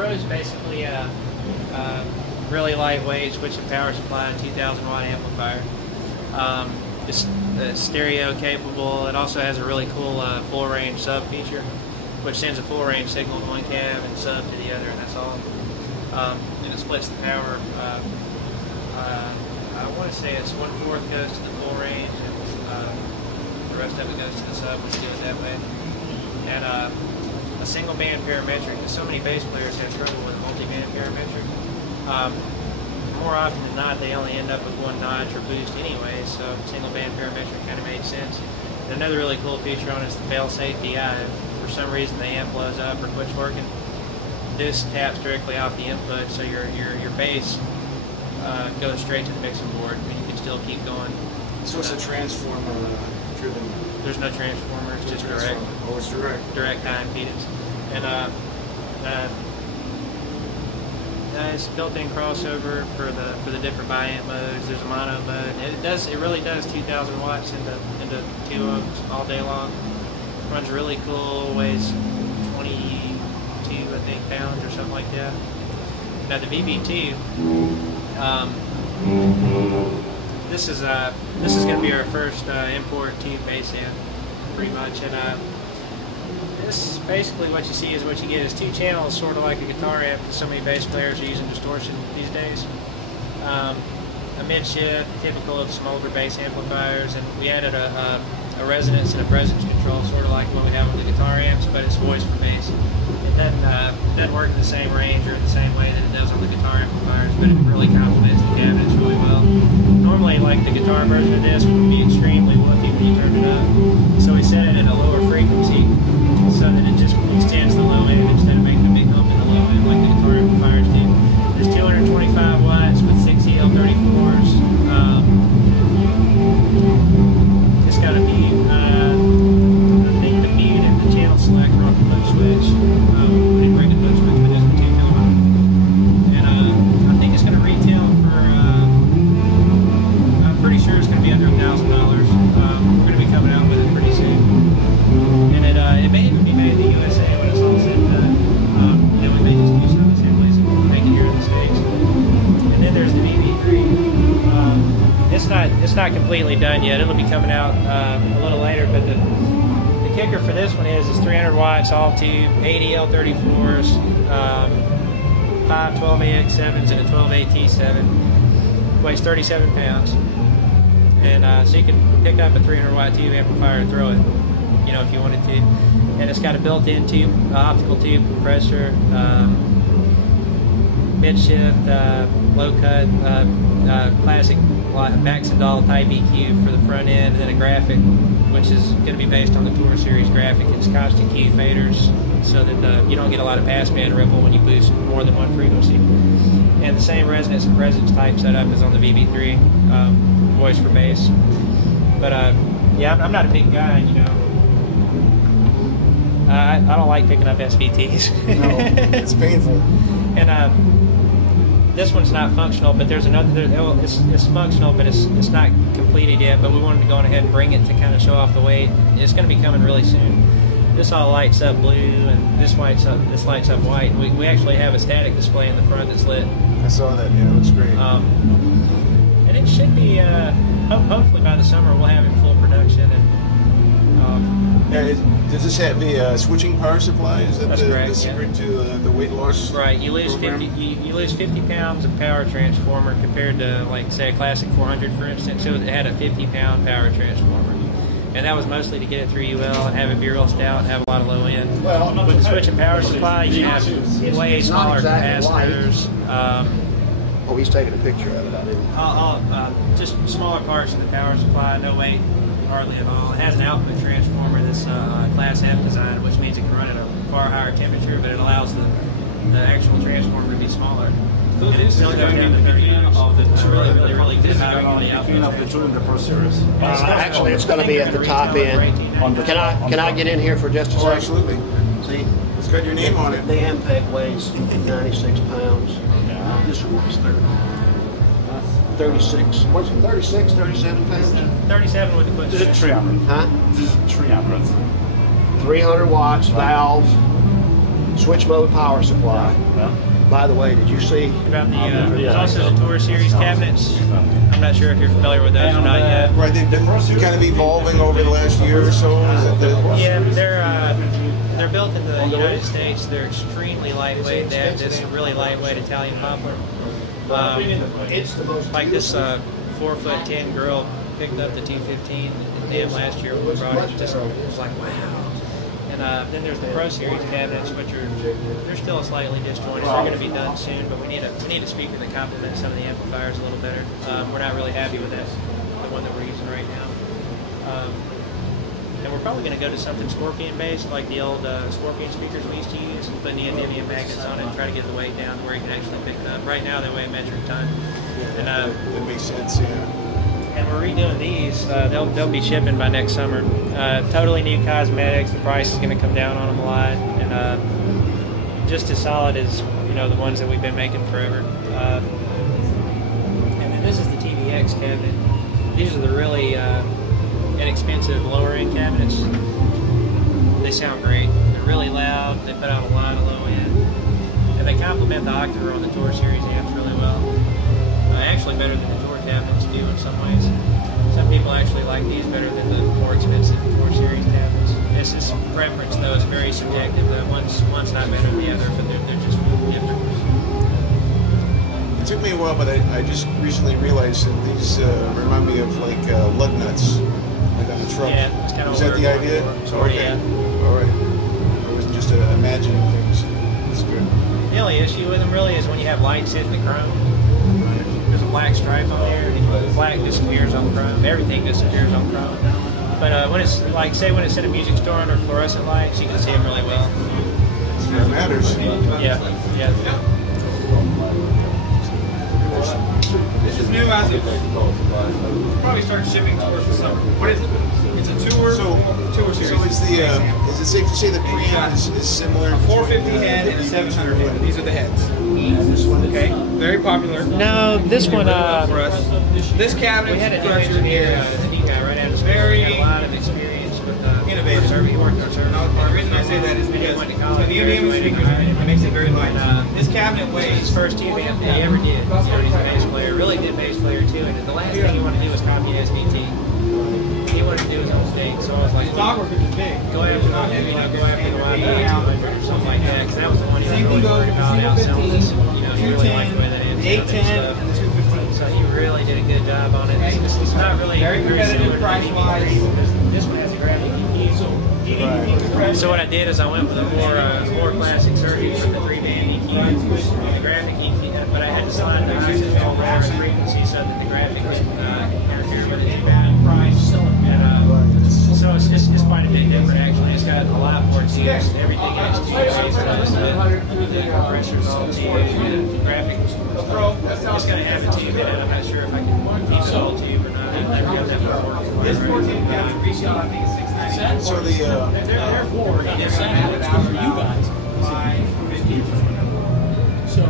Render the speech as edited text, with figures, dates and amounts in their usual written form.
Pro is basically a really lightweight switching power supply, 2,000 watt amplifier. It's stereo capable. It also has a really cool full range sub feature, which sends a full range signal to one cab and sub to the other, and that's all. And it splits the power. I want to say it's 1/4 goes to the full range, and the rest of it goes to the sub. Let's do it that way. And a single band parametric, because so many bass players have trouble with multi-band parametric. More often than not, they only end up with one notch or boost anyway, so single band parametric kind of made sense. And another really cool feature on it is the fail-safe DI. If for some reason the amp blows up or quits working, this taps directly off the input, so your bass goes straight to the mixing board, and you can still keep going. So it's a transformer driven? There's no transformer, it's just direct. Oh, it's direct. Direct high impedance. And it's built-in crossover for the different bi-amp modes. There's a mono mode. It really does 2,000 watts into 2 ohms all day long. Runs really cool. Weighs 22, I think, pounds or something like that. Now the VB2, this is going to be our first import tube bass amp, pretty much. And this is basically what you see is what you get is 2 channels, sort of like a guitar amp, because so many bass players are using distortion these days. A mid-shift, typical of some older bass amplifiers, and we added a resonance and a presence control, sort of like what we have with the guitar amps, but it's voice for bass. It doesn't work in the same range or in the same way that it does on the guitar amplifiers, but it really complements the cabinets really well. Normally, like the guitar version of this would be extremely woofy when you turn it up, so we set it at a lower frequency, so that it just extends the low end instead of making a big hump in the low end like the guitar amplifiers do. There's 225 watts with 6 EL34s. It's got a mute, I think the mute and the channel selector on the foot switch. We didn't bring the foot switch with this particular one. And I think it's going to retail for, I'm pretty sure it's going to be under $1,000. We're going to be coming out with it pretty soon. And it may even be made in the USA when it's all said and done. You know, we may just do some assemblies and make it here in the States. And then there's the VB3. It's not completely done yet. It'll be coming out a little later, but the kicker for this one is 300 watts all tube, 8 EL34s, 5 12AX7s, and a 12AT7. Weighs 37 pounds. And so you can pick up a 300 watt tube amplifier and throw it, you know, if you wanted to. And it's got a built-in tube, optical tube compressor, mid-shift, low-cut, classic Max and Dahl type EQ for the front end, and then a graphic, which is going to be based on the Tour Series graphic. It's constant Q faders, so that you don't get a lot of passband ripple when you boost more than one frequency. And the same resonance and presence type setup as on the VB3, voice for bass. But yeah, I'm not a big guy, you know. I don't like picking up SVTs. No, it's painful. And this one's not functional, but there's another. It's functional, but it's not completed yet. But we wanted to go on ahead and bring it to kind of show off the weight. It's going to be coming really soon. This all lights up blue, and this lights up white. We actually have a static display in the front that's lit. I saw that. Yeah, it looks great. And it should be. Hopefully by the summer we'll have it in full production. And does this have the switching power supply? Is that the secret to the weight loss? Right. You lose program? 50 pounds of power transformer compared to, like, say, a classic 400, for instance. So it had a 50-pound power transformer, and that was mostly to get it through UL and have it be real stout and have a lot of low end. Well, with the switching power supply, you have way smaller capacitors. Oh, he's taking a picture of it. I didn't. Just smaller parts of the power supply, no weight hardly at all. It has an output transformer that's Class F design, which means it can run at a far higher temperature, but it allows the actual transformer to be smaller. And it still goes down to 30 amps. It's really good having all the outputs. Actually, it's going to be at the top end. Can I get in here for just a second? Absolutely. See, it's got your name on it. The Ampeg weighs 96 pounds. This one was 36. What's it? 36, 37 pounds? 37 with the foot This is 300. Huh? This is 300. 300 watts, valve, Switch mode power supply. Well, By the way, did you see About there's also the Tour Series cabinets. I'm not sure if you're familiar with those or not yet. Right, they've been kind of evolving over the last year or so. Is it Yeah, they're built in the United States. They're extremely lightweight. They have this really lightweight Italian poplar. Like this 4'10" girl picked up the T15 at NAMM last year when we brought it. Just was like, wow. And then there's the Pro Series cabinets, which they're still slightly disjointed. They're going to be done soon, but we need a speaker that complements some of the amplifiers a little better. We're not really happy with that, the one that we're using right now. And we're probably going to go to something Scorpion-based, like the old Scorpion speakers we used to use, and put neodymium magnets on it and try to get the weight down to where you can actually pick it up. Right now, they weigh a metric ton. And, that makes sense, yeah. And we're redoing these. They'll be shipping by next summer. Totally new cosmetics. The price is going to come down on them a lot, and just as solid as the ones that we've been making forever. And then this is the TVX cabinet. These are the really inexpensive lower end cabinets. They sound great. They're really loud. They put out a lot of low end, and they complement the Octaver on the Tour Series amps really well. Actually better than the Tour cabinets do in some ways. Some people actually like these better than the more expensive Tour Series cabinets. This is preference, though. It's very subjective. One's not better than the other, but they're just different. It took me a while, but I just recently realized that these remind me of like lug nuts, like on a truck. Yeah, it's kind of. Is that the idea? Sort of, yeah. All right. I was just imagining things. That's good. The only issue with them really is when you have lights hitting the chrome. There's a black stripe on there, and black disappears on chrome. Everything disappears on chrome. But when it's like, say, when it's in a music store under fluorescent lights, you can see them really well. That matters. Yeah. This is new as of probably start shipping tours for summer. What is it? It's a tour. Tour series. So is it safe to say the preamp is similar? A 450 head and a 700 head. These are the heads. Okay, very popular. No, this one for us. This cabinet. We had a new engineer, the new guy right out of school. He had a lot of experience with innovative. He worked on service. The reason I say that is because the neodymium speakers, it makes it very light. This cabinet weighs. His first tube amp that he ever did. He's a bass player, really good bass player too. And the last thing he wanted to do was copy an SVT. He wanted to do his own stage, so I was like, Stock work is big. go after the YB or something like that, because that was the one he was really worried about outselling us. He really liked the way that amp sounded and stuff. And the 215. So he really did a good job on it. It's not really Very competitive price-wise. This one has a graphic EQ. So what I did is I went with a more classic circuit for the 3-band EQ, the graphic EQ, but I had to slide the ISIS all the higher frequency so that the graphic was interfere with the 2-band price. So it's quite a bit different actually. It's got a lot more tunes. Everything has tunes. The compressors all tunes. The graphic it's going to have a tube in it. I'm not sure if I can keep it all tube or not. I've never got that far working. This 14-pound resale, I think, is $6.99. So they're for you guys. So